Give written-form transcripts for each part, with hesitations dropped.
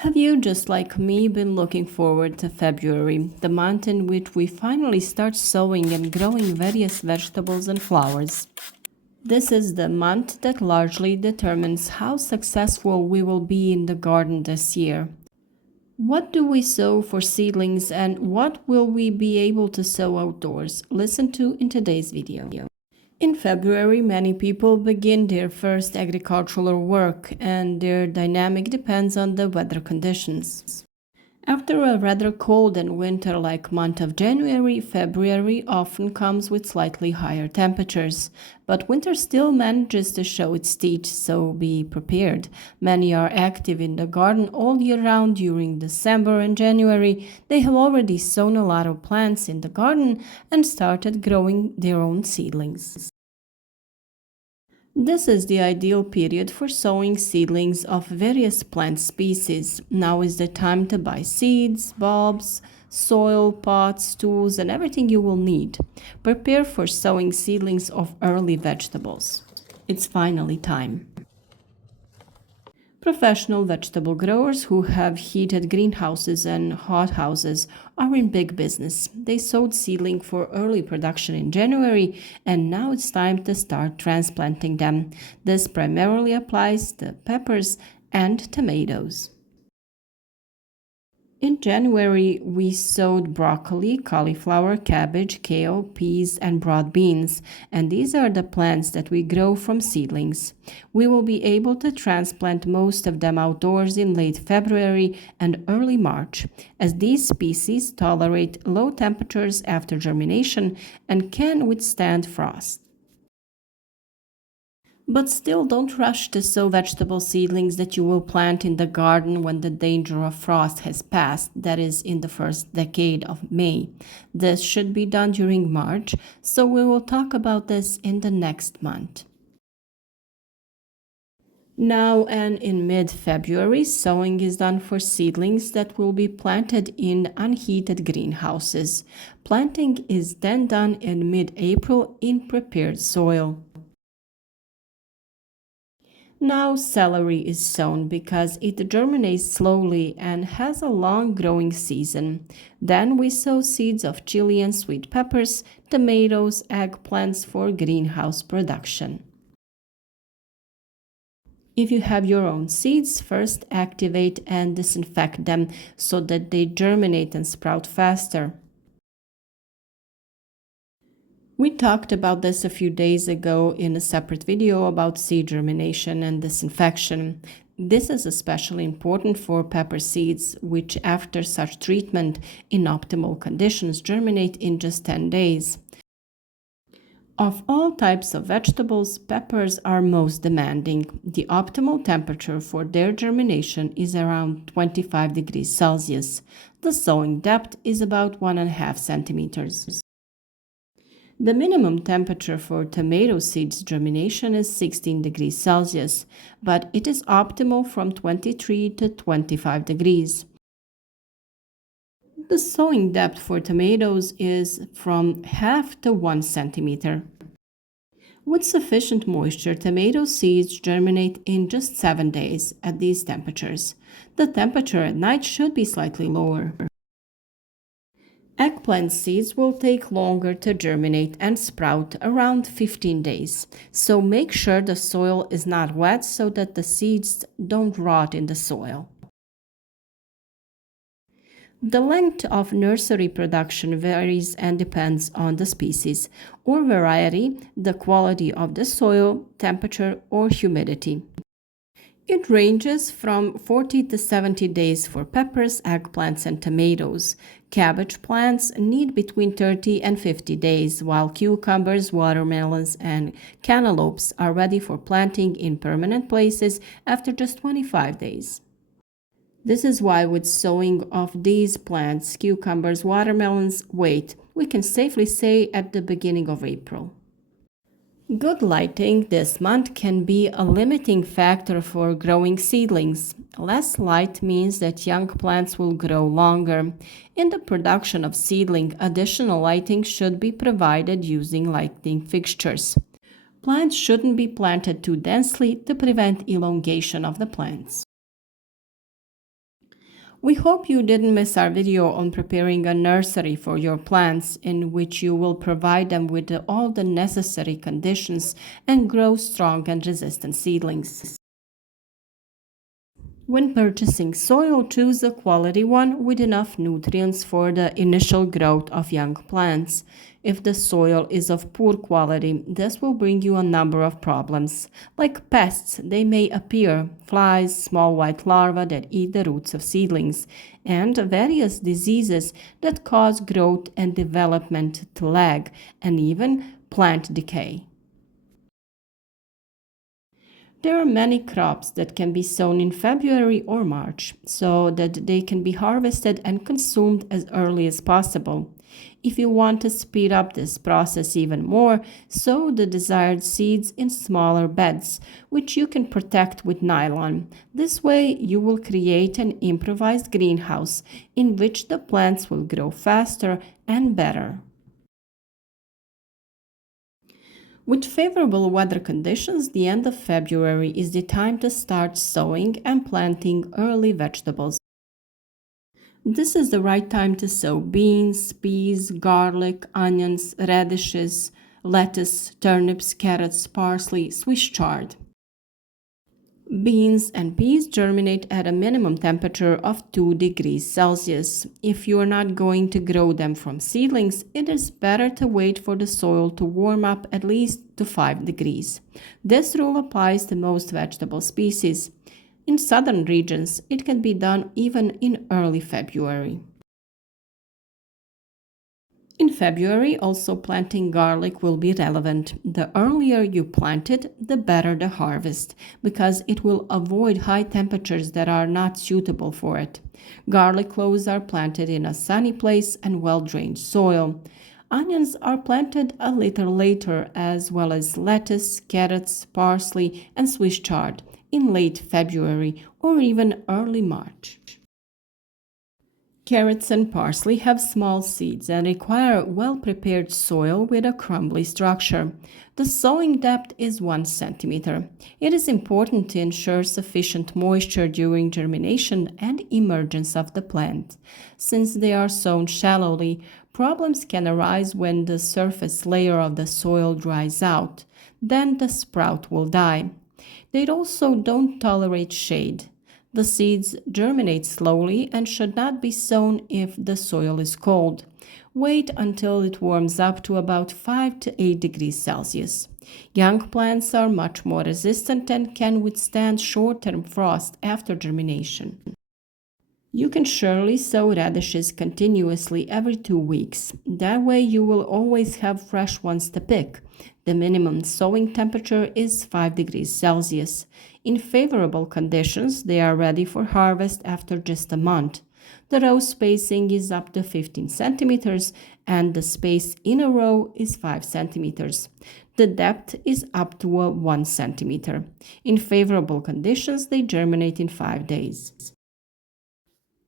Have you, just like me, been looking forward to February, the month in which we finally start sowing and growing various vegetables and flowers? This is the month that largely determines how successful we will be in the garden this year. What do we sow for seedlings and what will we be able to sow outdoors? Listen to in today's video. In February, many people begin their first agricultural work, and their dynamic depends on the weather conditions. After a rather cold and winter-like month of January, February often comes with slightly higher temperatures. But winter still manages to show its teeth, so be prepared. Many are active in the garden all year round during December and January. They have already sown a lot of plants in the garden and started growing their own seedlings. This is the ideal period for sowing seedlings of various plant species. Now is the time to buy seeds, bulbs, soil, pots, tools, and everything you will need. Prepare for sowing seedlings of early vegetables. It's finally time. Professional vegetable growers who have heated greenhouses and hothouses are in big business. They sowed seedling for early production in January, and now it's time to start transplanting them. This primarily applies to peppers and tomatoes. In January, we sowed broccoli, cauliflower, cabbage, kale, peas, and broad beans, and these are the plants that we grow from seedlings. We will be able to transplant most of them outdoors in late February and early March, as these species tolerate low temperatures after germination and can withstand frost. But still, don't rush to sow vegetable seedlings that you will plant in the garden when the danger of frost has passed, that is, in the first decade of May. This should be done during March, so we will talk about this in the next month. Now and in mid-February, sowing is done for seedlings that will be planted in unheated greenhouses. Planting is then done in mid-April in prepared soil. Now celery is sown because it germinates slowly and has a long growing season. Then we sow seeds of chili and sweet peppers, tomatoes, eggplants for greenhouse production. If you have your own seeds, first activate and disinfect them so that they germinate and sprout faster. We talked about this a few days ago in a separate video about seed germination and disinfection. This is especially important for pepper seeds, which after such treatment in optimal conditions germinate in just 10 days. Of all types of vegetables, peppers are most demanding. The optimal temperature for their germination is around 25 degrees Celsius. The sowing depth is about 1.5 centimeters. The minimum temperature for tomato seeds germination is 16 degrees Celsius, but it is optimal from 23 to 25 degrees. The sowing depth for tomatoes is from half to 1 centimeter. With sufficient moisture, tomato seeds germinate in just 7 days at these temperatures. The temperature at night should be slightly lower. Eggplant seeds will take longer to germinate and sprout, around 15 days. So make sure the soil is not wet so that the seeds don't rot in the soil. The length of nursery production varies and depends on the species or variety, the quality of the soil, temperature, or humidity. It ranges from 40 to 70 days for peppers, eggplants, and tomatoes. Cabbage plants need between 30 and 50 days, while cucumbers, watermelons, and cantaloupes are ready for planting in permanent places after just 25 days. This is why with sowing of these plants, cucumbers, watermelons, we can safely say at the beginning of April. Good lighting this month can be a limiting factor for growing seedlings. Less light means that young plants will grow longer. In the production of seedling, additional lighting should be provided using lighting fixtures. Plants shouldn't be planted too densely to prevent elongation of the plants. We hope you didn't miss our video on preparing a nursery for your plants, in which you will provide them with all the necessary conditions and grow strong and resistant seedlings. When purchasing soil, choose a quality one with enough nutrients for the initial growth of young plants. If the soil is of poor quality, this will bring you a number of problems. Like pests, they may appear, flies, small white larvae that eat the roots of seedlings, and various diseases that cause growth and development to lag, and even plant decay. There are many crops that can be sown in February or March so that they can be harvested and consumed as early as possible. If you want to speed up this process even more, sow the desired seeds in smaller beds, which you can protect with nylon. This way, you will create an improvised greenhouse in which the plants will grow faster and better. With favorable weather conditions, the end of February is the time to start sowing and planting early vegetables. This is the right time to sow beans, peas, garlic, onions, radishes, lettuce, turnips, carrots, parsley, Swiss chard. Beans and peas germinate at a minimum temperature of 2 degrees Celsius. If you are not going to grow them from seedlings, it is better to wait for the soil to warm up at least to 5 degrees. This rule applies to most vegetable species. In southern regions, it can be done even in early February. In February, also planting garlic will be relevant. The earlier you plant it, the better the harvest, because it will avoid high temperatures that are not suitable for it. Garlic cloves are planted in a sunny place and well-drained soil. Onions are planted a little later, as well as lettuce, carrots, parsley, and Swiss chard in late February or even early March. Carrots and parsley have small seeds and require well-prepared soil with a crumbly structure. The sowing depth is 1 centimeter. It is important to ensure sufficient moisture during germination and emergence of the plant. Since they are sown shallowly, problems can arise when the surface layer of the soil dries out. Then the sprout will die. They also don't tolerate shade. The seeds germinate slowly and should not be sown if the soil is cold. Wait until it warms up to about 5 to 8 degrees Celsius. Young plants are much more resistant and can withstand short-term frost after germination. You can surely sow radishes continuously every 2 weeks. That way you will always have fresh ones to pick. The minimum sowing temperature is 5 degrees Celsius. In favorable conditions, they are ready for harvest after just a month. The row spacing is up to 15 centimeters and the space in a row is 5 centimeters. The depth is up to 1 centimeter. In favorable conditions, they germinate in 5 days.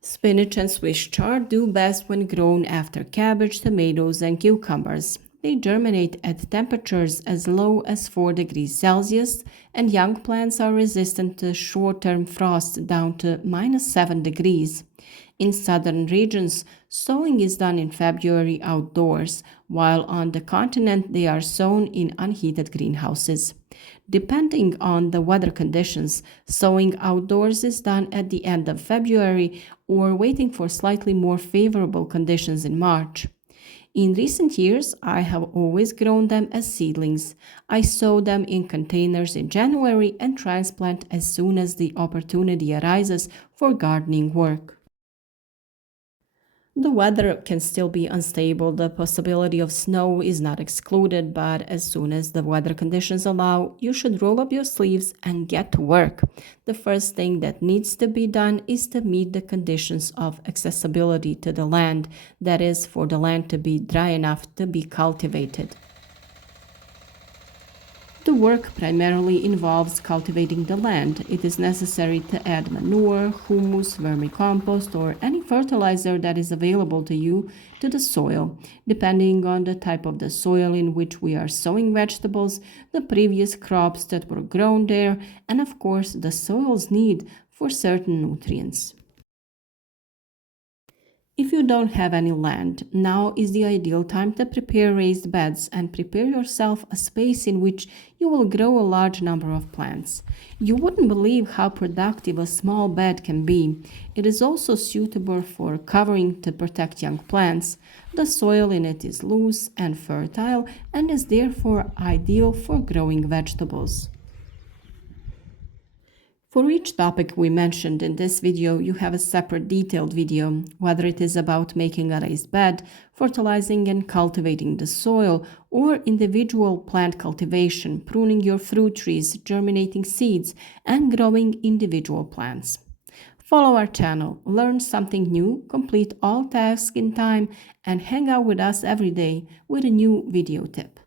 Spinach and Swiss chard do best when grown after cabbage, tomatoes, and cucumbers. They germinate at temperatures as low as 4 degrees Celsius, and young plants are resistant to short-term frost down to -7 degrees. In southern regions, sowing is done in February outdoors, while on the continent they are sown in unheated greenhouses. Depending on the weather conditions, sowing outdoors is done at the end of February or waiting for slightly more favorable conditions in March. In recent years, I have always grown them as seedlings. I sow them in containers in January and transplant as soon as the opportunity arises for gardening work. The weather can still be unstable. The possibility of snow is not excluded, but as soon as the weather conditions allow, you should roll up your sleeves and get to work. The first thing that needs to be done is to meet the conditions of accessibility to the land, that is, for the land to be dry enough to be cultivated. The work primarily involves cultivating the land. It is necessary to add manure, humus, vermicompost, or any fertilizer that is available to you to the soil. Depending on the type of the soil in which we are sowing vegetables, the previous crops that were grown there, and of course the soil's need for certain nutrients. If you don't have any land, now is the ideal time to prepare raised beds and prepare yourself a space in which you will grow a large number of plants. You wouldn't believe how productive a small bed can be. It is also suitable for covering to protect young plants. The soil in it is loose and fertile and is therefore ideal for growing vegetables. For each topic we mentioned in this video, you have a separate detailed video, whether it is about making a raised bed, fertilizing and cultivating the soil, or individual plant cultivation, pruning your fruit trees, germinating seeds, and growing individual plants. Follow our channel, learn something new, complete all tasks in time, and hang out with us every day with a new video tip.